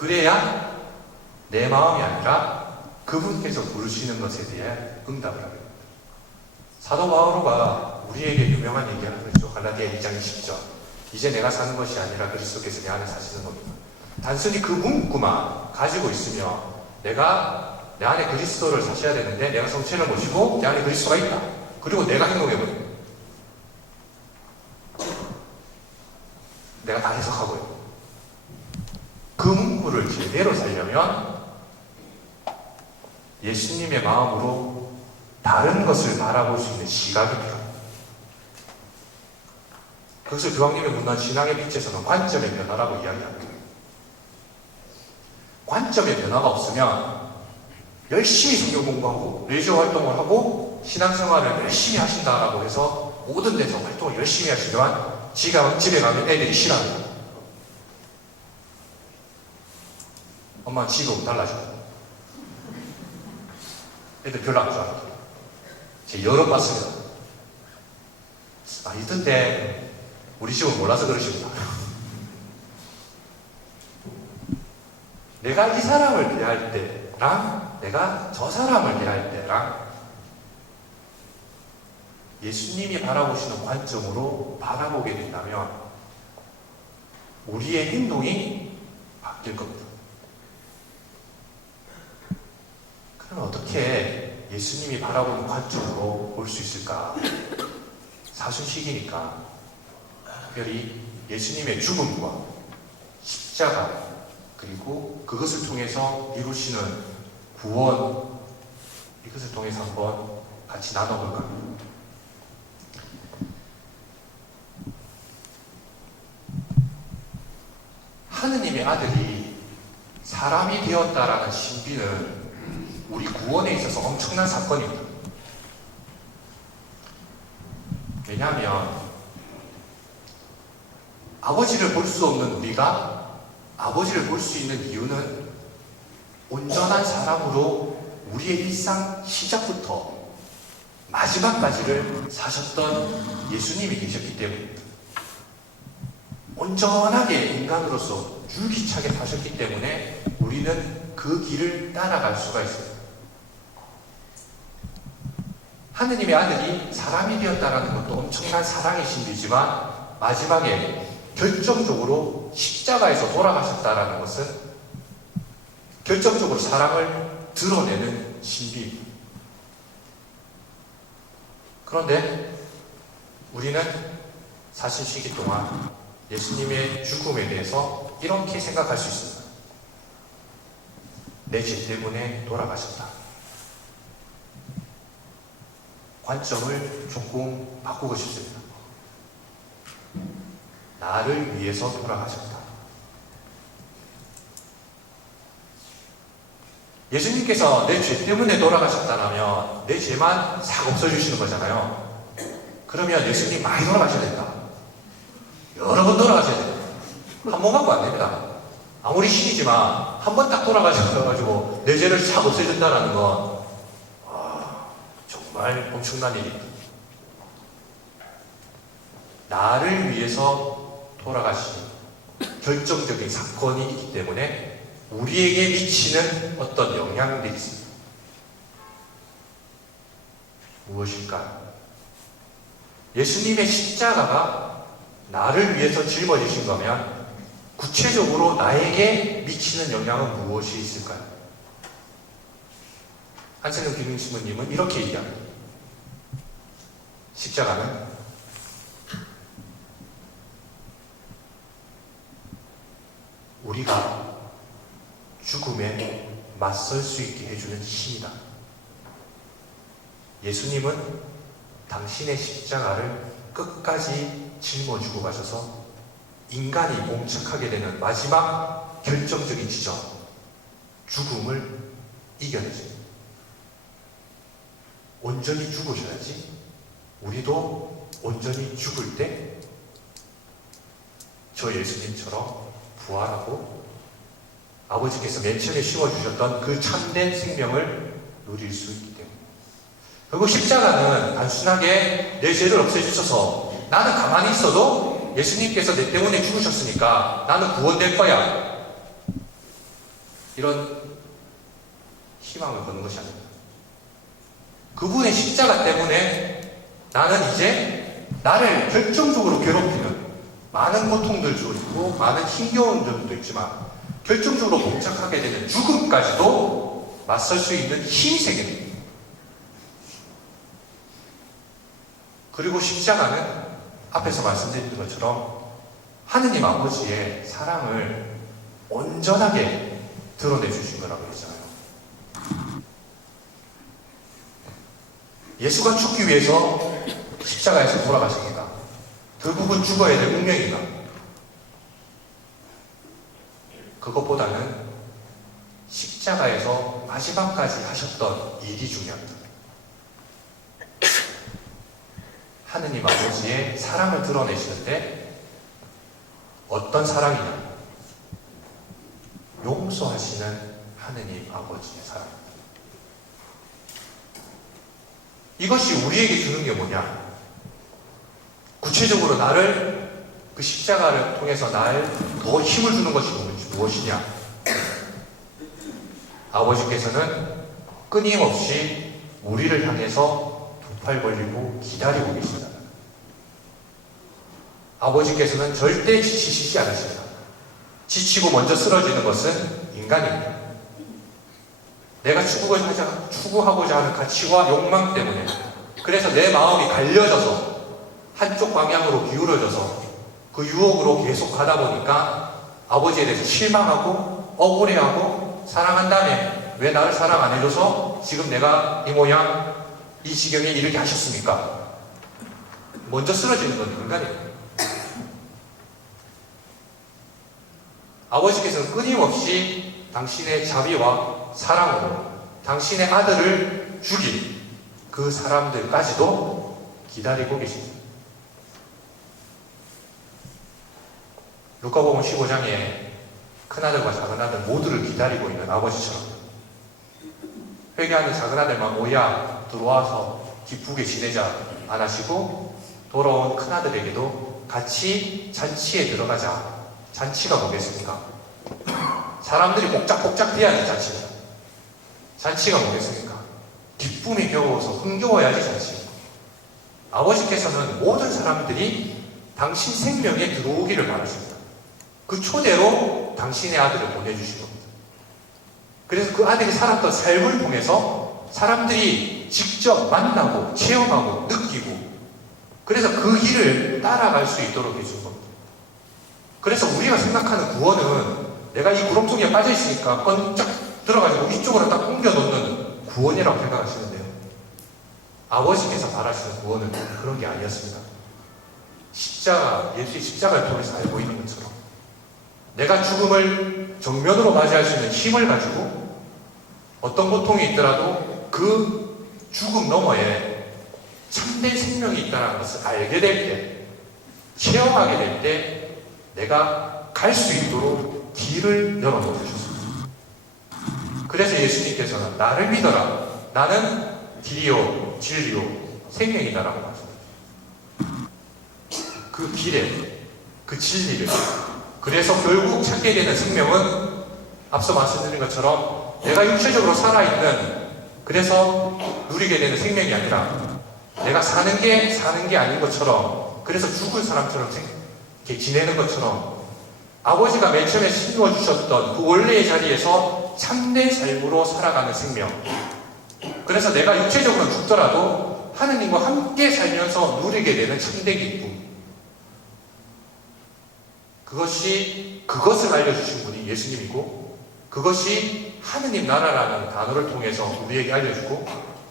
그래야 내 마음이 아니라 그분께서 부르시는 것에 대해 응답을 하게 됩니다. 사도 바오로가 우리에게 유명한 얘기를 하는 거죠. 갈라디아 2장 20절. 이제 내가 사는 것이 아니라 그리스도께서 내 안에 사시는 겁니다. 단순히 그 문구만 가지고 있으면 내가 내 안에 그리스도를 사셔야 되는데 내가 성체를 모시고 내 안에 그리스도가 있다. 그리고 내가 행동해버립니다. 내가 다 해석하고요. 그 문구를 제대로 살려면 예수님의 마음으로 다른 것을 바라볼 수 있는 시각이 필요합니다. 그것을 교황님의 문단 신앙의 빛에서는 관점의 변화라고 이야기합니다. 관점의 변화가 없으면 열심히 성경 공부하고 레이저 활동을 하고 신앙생활을 열심히 하신다라고 해서 모든 데서 활동을 열심히 하시지만 집에 가면 애들이 싫어합니다. 엄마 직업 달라지고 애들 별로 안 좋아합니다. 제가 여러 번 봤습니다. 있던데 우리 집은 몰라서 그러십니다. 내가 이 사람을 대할 때랑 내가 저 사람을 대할 때랑 예수님이 바라보시는 관점으로 바라보게 된다면 우리의 행동이 바뀔 겁니다. 그럼 어떻게 예수님이 바라보는 관점으로 볼 수 있을까? 사순식이니까 특별히 예수님의 죽음과 십자가 그리고 그것을 통해서 이루시는 구원 이것을 통해서 한번 같이 나눠볼까 합니다. 하느님의 아들이 사람이 되었다라는 신비는 우리 구원에 있어서 엄청난 사건입니다. 왜냐하면 아버지를 볼 수 없는 우리가 아버지를 볼 수 있는 이유는 온전한 사람으로 우리의 일상 시작부터 마지막까지를 사셨던 예수님이 계셨기 때문입니다. 온전하게 인간으로서 줄기차게 사셨기 때문에 우리는 그 길을 따라갈 수가 있습니다. 하느님의 아들이 사람이 되었다는 것도 엄청난 사랑의 신비지만 마지막에 결정적으로 십자가에서 돌아가셨다는 것은 결정적으로 사랑을 드러내는 신비입니다. 그런데 우리는 사실 시기 동안 예수님의 죽음에 대해서 이렇게 생각할 수 있습니다. 내 죄 때문에 돌아가셨다. 관점을 조금 바꾸고 싶습니다. 나를 위해서 돌아가셨다. 예수님께서 내 죄 때문에 돌아가셨다면 내 죄만 싹 없어주시는 거잖아요. 그러면 예수님 많이 돌아가셔야 된다. 여러 번 돌아가셔야 된다. 한 번 갖고 안 됩니다. 아무리 신이지만 한 번 딱 돌아가셔가지고 내 죄를 싹 없애준다는 건 정말 엄청난 일입니다. 나를 위해서 돌아가신 결정적인 사건이 있기 때문에 우리에게 미치는 어떤 영향들이 있습니다. 무엇일까요? 예수님의 십자가가 나를 위해서 짊어지신 거면 구체적으로 나에게 미치는 영향은 무엇이 있을까요? 한세령 기능신부님은 이렇게 얘기합니다. 십자가는 우리가 죽음에 맞설 수 있게 해주는 힘이다. 예수님은 당신의 십자가를 끝까지 짊어지고 가셔서 인간이 봉착하게 되는 마지막 결정적인 지점, 죽음을 이겨내십니다. 온전히 죽으셔야지 우리도 온전히 죽을 때 저 예수님처럼 부활하고 아버지께서 맨 처음에 심어주셨던 그 참된 생명을 누릴 수 있기 때문에. 그리고 십자가는 단순하게 내 죄를 없애주셔서 나는 가만히 있어도 예수님께서 내 때문에 죽으셨으니까 나는 구원될 거야. 이런 희망을 거는 것이 아닙니다. 그분의 십자가 때문에 나는 이제 나를 결정적으로 괴롭히는 많은 고통들 주고 많은 힘겨운 점도 있지만 결정적으로 봉착하게 되는 죽음까지도 맞설 수 있는 힘이 생깁니다. 그리고 십자가는 앞에서 말씀드린 것처럼 하느님 아버지의 사랑을 온전하게 드러내 주신 거라고 했잖아요. 예수가 죽기 위해서 십자가에서 돌아가십니다. 결국은 죽어야 될 운명이다. 그것보다는 십자가에서 마지막까지 하셨던 일이 중요합니다. 하느님 아버지의 사랑을 드러내시는데 어떤 사랑이냐? 용서하시는 하느님 아버지의 사랑입니다. 이것이 우리에게 주는 게 뭐냐? 구체적으로 나를 그 십자가를 통해서 나를 더 힘을 주는 것이 무엇이냐? 아버지께서는 끊임없이 우리를 향해서 두 팔 벌리고 기다리고 계십니다. 아버지께서는 절대 지치시지 않으십니다. 지치고 먼저 쓰러지는 것은 인간입니다. 내가 추구하고자 하는 가치와 욕망 때문에 그래서 내 마음이 갈려져서 한쪽 방향으로 기울어져서 그 유혹으로 계속 가다 보니까 아버지에 대해서 실망하고 억울해하고 사랑한다며 왜 나를 사랑 안 해줘서 지금 내가 이 모양 이 지경에 이르게 하셨습니까? 먼저 쓰러지는 건 인간입니다. 아버지께서는 끊임없이 당신의 자비와 사랑으로 당신의 아들을 죽인 그 사람들까지도 기다리고 계십니다. 루카복음 15장에 큰아들과 작은아들 모두를 기다리고 있는 아버지처럼 회개하는 작은아들만 모여 들어와서 기쁘게 지내자 안 하시고 돌아온 큰아들에게도 같이 잔치에 들어가자. 잔치가 뭐겠습니까? 사람들이 복작복작 돼야 하는 잔치입니다. 잔치가 뭐겠습니까? 기쁨이 겨워서 흥겨워야지 잔치입니다. 아버지께서는 모든 사람들이 당신 생명에 들어오기를 바라십니다. 그 초대로 당신의 아들을 보내주신 겁니다. 그래서 그 아들이 살았던 삶을 통해서 사람들이 직접 만나고 체험하고 느끼고 그래서 그 길을 따라갈 수 있도록 해준 겁니다. 그래서 우리가 생각하는 구원은 내가 이 구렁텅이에 빠져있으니까 번쩍 들어가지고 이쪽으로 딱 옮겨놓는 구원이라고 생각하시는데요. 아버지께서 바라시는 구원은 그런 게 아니었습니다. 예수의 십자가를 통해서 알고 있는 것처럼 내가 죽음을 정면으로 맞이할 수 있는 힘을 가지고 어떤 고통이 있더라도 그 죽음 너머에 참된 생명이 있다는 것을 알게 될 때, 체험하게 될 때 내가 갈 수 있도록 길을 열어놓으셨습니다. 그래서 예수님께서는 나를 믿어라. 나는 길이요, 진리요, 생명이다라고 말씀하셨습니다. 그 길에, 그 진리를 그래서 결국 찾게 되는 생명은 앞서 말씀드린 것처럼 내가 육체적으로 살아있는 그래서 누리게 되는 생명이 아니라 내가 사는 게 아닌 것처럼 그래서 죽은 사람처럼 이렇게 지내는 것처럼 아버지가 맨 처음에 심어 주셨던 그 원래의 자리에서 참된 삶으로 살아가는 생명. 그래서 내가 육체적으로 죽더라도 하느님과 함께 살면서 누리게 되는 참된 기쁨. 그것을 알려주신 분이 예수님이고 그것이 하느님 나라라는 단어를 통해서 우리에게 알려주고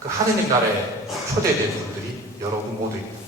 그 하느님 나라에 초대된 분들이 여러분 모두입니다.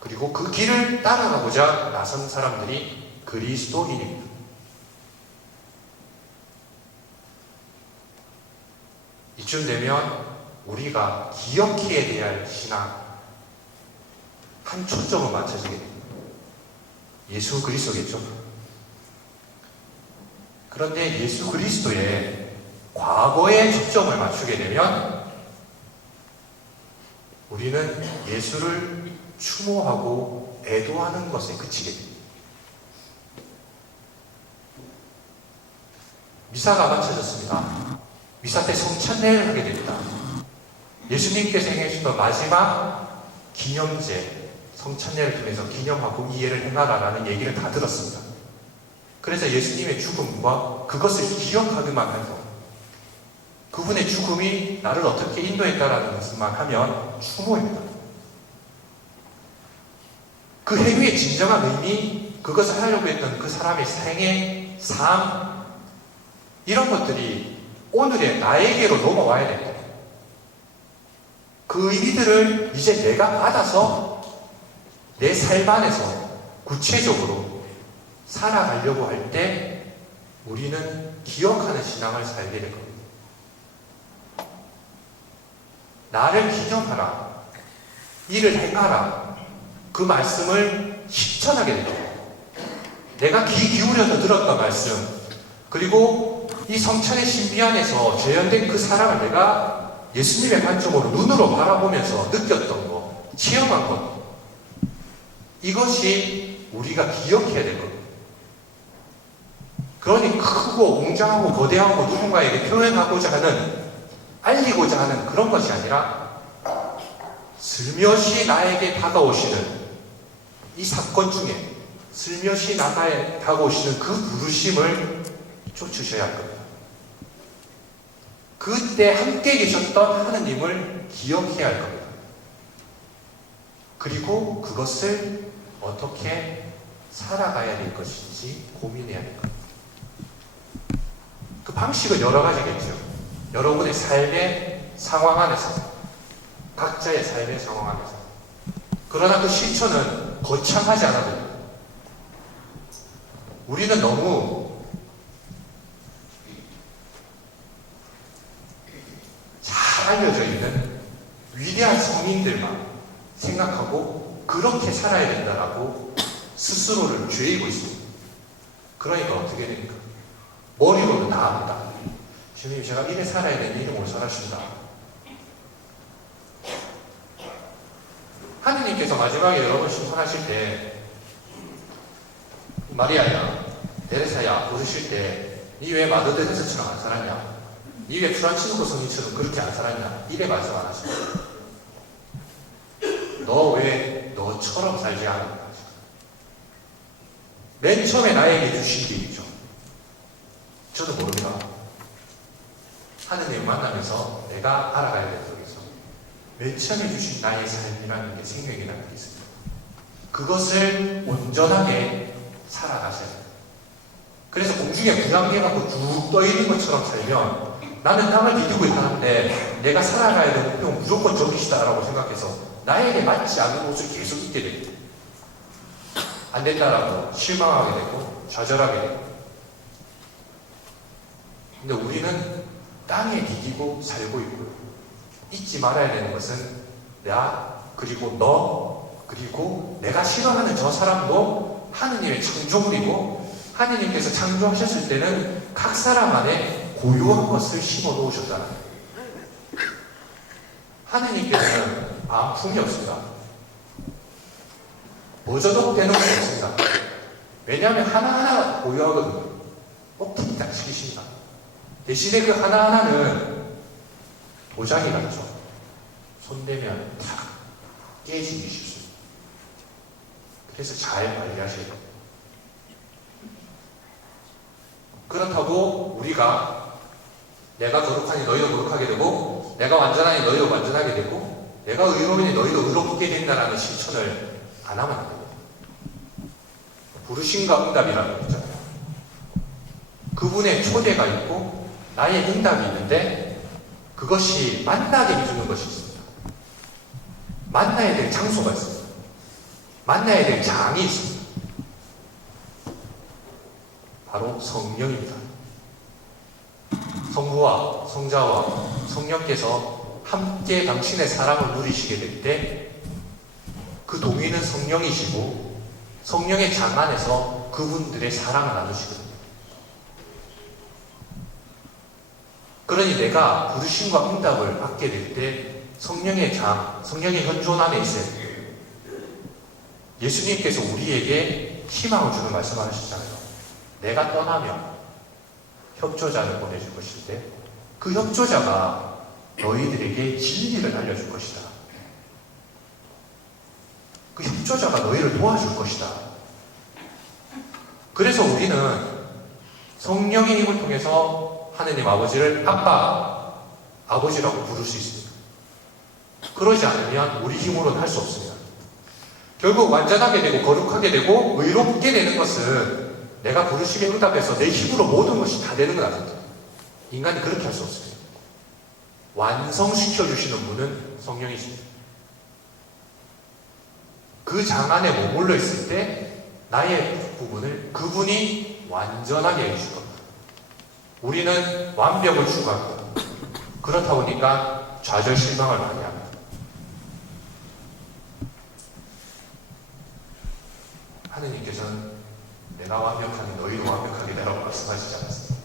그리고 그 길을 따라가고자 나선 사람들이 그리스도인입니다. 이쯤 되면 우리가 기억해야 될 신앙 한 초점을 맞춰지게 됩니다. 예수 그리스도겠죠. 그런데 예수 그리스도의 과거에 초점을 맞추게 되면 우리는 예수를 추모하고 애도하는 것에 그치게 됩니다. 미사가 마쳐졌습니다. 미사 때 성찬례를 하게 됩니다. 예수님께서 행하신 마지막 기념제, 성찬례를 통해서 기념하고 이 예를 행하라라는 얘기를 다 들었습니다. 그래서 예수님의 죽음과 그것을 기억하기만 해서 그분의 죽음이 나를 어떻게 인도했다라는 것만 하면 추모입니다. 그 행위의 진정한 의미, 그것을 하려고 했던 그 사람의 생애, 삶, 이런 것들이 오늘의 나에게로 넘어와야 됩니다. 그 의미들을 이제 내가 받아서 내 삶 안에서 구체적으로 살아가려고 할 때 우리는 기억하는 신앙을 살게 될 겁니다. 나를 기념하라, 이를 행하라, 그 말씀을 실천하게 됩니다. 내가 귀 기울여서 들었던 말씀, 그리고 이 성찬의 신비 안에서 재현된 그 사람을 내가 예수님의 관점으로 눈으로 바라보면서 느꼈던 것, 체험한 것, 이것이 우리가 기억해야 될 겁니다. 그러니 크고 웅장하고 거대하고 누군가에게 표현하고자 하는, 알리고자 하는 그런 것이 아니라 슬며시 나에게 다가오시는 이 사건 중에 슬며시 나에 다가오시는 그 부르심을 쫓으셔야 할 겁니다. 그때 함께 계셨던 하느님을 기억해야 할 겁니다. 그리고 그것을 어떻게 살아가야 될 것인지 고민해야 될 겁니다. 그 방식은 여러 가지겠죠. 여러분의 삶의 상황 안에서, 각자의 삶의 상황 안에서. 그러나 그 실천은 거창하지 않아도 됩니다. 우리는 너무 잘 알려져 있는 위대한 성인들만 생각하고 그렇게 살아야 된다라고 스스로를 죄이고 있습니다. 그러니까 어떻게 됩니까? 머리로는 다 압니다. 주님, 제가 이래 살아야 되는 이름으로 살았습니다. 하느님께서 마지막에 여러분 심판하실 때 마리아야, 데레사야 부르실 때 니 왜 마더 데레사처럼 안 살았냐? 니 왜 프란치스코 성인처럼 그렇게 안 살았냐? 이래 말씀 안 하십니다. 너 왜 너처럼 살지 않았냐? 맨 처음에 나에게 주신 게 있죠. 저도 모릅니다. 하느님을 만나면서 내가 알아가야 되는 속에서 맨 처음에 주신 나의 삶이라는 게 생명이라는 게 있습니다. 그것을 온전하게 살아가셔야 돼요. 그래서 공중에 구랑개가 쭉 떠있는 것처럼 살면 나는 땅을 디디고 있다는데 내가 살아가야 되는 목표는 무조건 저기시다라고 생각해서 나에게 맞지 않는 곳을 계속 있게 됩니다. 안 된다라고 실망하게 되고 좌절하게 되고. 근데 우리는 땅에 디디고 살고 있고요. 잊지 말아야 되는 것은 나, 그리고 너, 그리고 내가 싫어하는 저 사람도 하느님의 창조물이고 하느님께서 창조하셨을 때는 각 사람 안에 고유한 것을 심어 놓으셨잖아요. 하느님께서는 아픔이 없습니다. 버저도 되는 것이 없습니다. 왜냐하면 하나하나 고유하거든요. 꼭 틱딱 시키십니다. 대신에 그 하나하나는 도장이 같죠. 손대면 탁 깨지기 쉽습니다. 그래서 잘 관리하셔야 됩니다. 그렇다고 우리가 내가 거룩하니 너희도 거룩하게 되고 내가 완전하니 너희도 완전하게 되고 내가 의로우니 너희도 의롭게 된다라는 실천을 안 하면 안 됩니다. 부르심과 응답이라는 거 있잖아요. 그분의 초대가 있고 나의 응답이 있는데 그것이 만나게 해주는 것이 있습니다. 만나야 될 장소가 있습니다. 만나야 될 장이 있습니다. 바로 성령입니다. 성부와 성자와 성령께서 함께 당신의 사랑을 누리시게 될 때 그 동의는 성령이시고 성령의 장 안에서 그분들의 사랑을 나누시거든요. 그러니 내가 부르심과 응답을 받게 될 때 성령의 장, 성령의 현존 안에 있어야 돼요. 예수님께서 우리에게 희망을 주는 말씀을 하셨잖아요. 내가 떠나면 협조자를 보내줄 것인데 그 협조자가 너희들에게 진리를 알려줄 것이다. 그 협조자가 너희를 도와줄 것이다. 그래서 우리는 성령의 힘을 통해서 하느님 아버지를 아빠, 아버지라고 부를 수 있습니다. 그러지 않으면 우리 힘으로는 할 수 없습니다. 결국 완전하게 되고 거룩하게 되고 의롭게 되는 것은 내가 부르심에 응답해서 내 힘으로 모든 것이 다 되는 건 아닙니다. 인간이 그렇게 할 수 없습니다. 완성시켜 주시는 분은 성령이십니다. 그 장 안에 머물러 있을 때 나의 부분을 그분이 완전하게 해주실 겁니다. 우리는 완벽을 추구하고 그렇다 보니까 좌절 실망을 많이 합니다. 하느님께서는 내가 완벽하니 너희도 완벽하게 되라고 말씀하시지 않았습니다.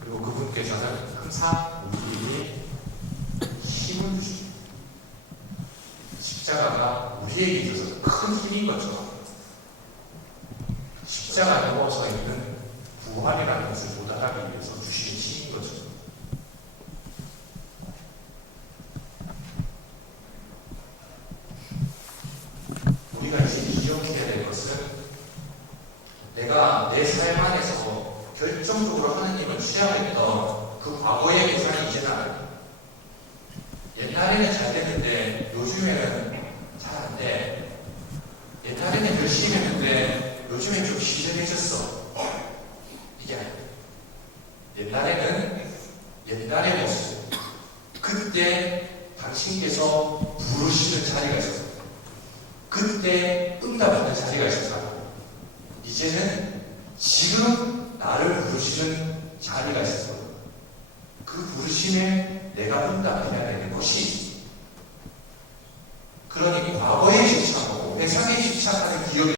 그리고 그분께서는 항상 우리에게 힘을 주십니다. 십자가가 우리에게 있어서 큰 힘인 것처럼 십자가 넘어서 있는 부활이라는 것을 도달하기 위해서 주신 힘인 것처럼 우리가 이제 기억해야 될 것은 내가 내 삶 안에서 결정적으로 하느님을 취하겠던 그 과거의 계산이 이제는 아닙니다. 옛날에는 잘 됐는데 요즘에는 잘 안 돼. 옛날에는 열심히 했는데 요즘엔 좀 시전해졌어. 이게 아닙니다. 옛날에는 옛날의 모습, 그때 당신께서 부르시는 자리가 있었습니다. 그때 응답하는 자리가 있었다. 이제는 지금 나를 부르시는 자리가 있어서 그 부르심에 내가 응답해야 되는 것이 있습니다. 그러니 과거에 집착하고 회상에 집착하는 기억이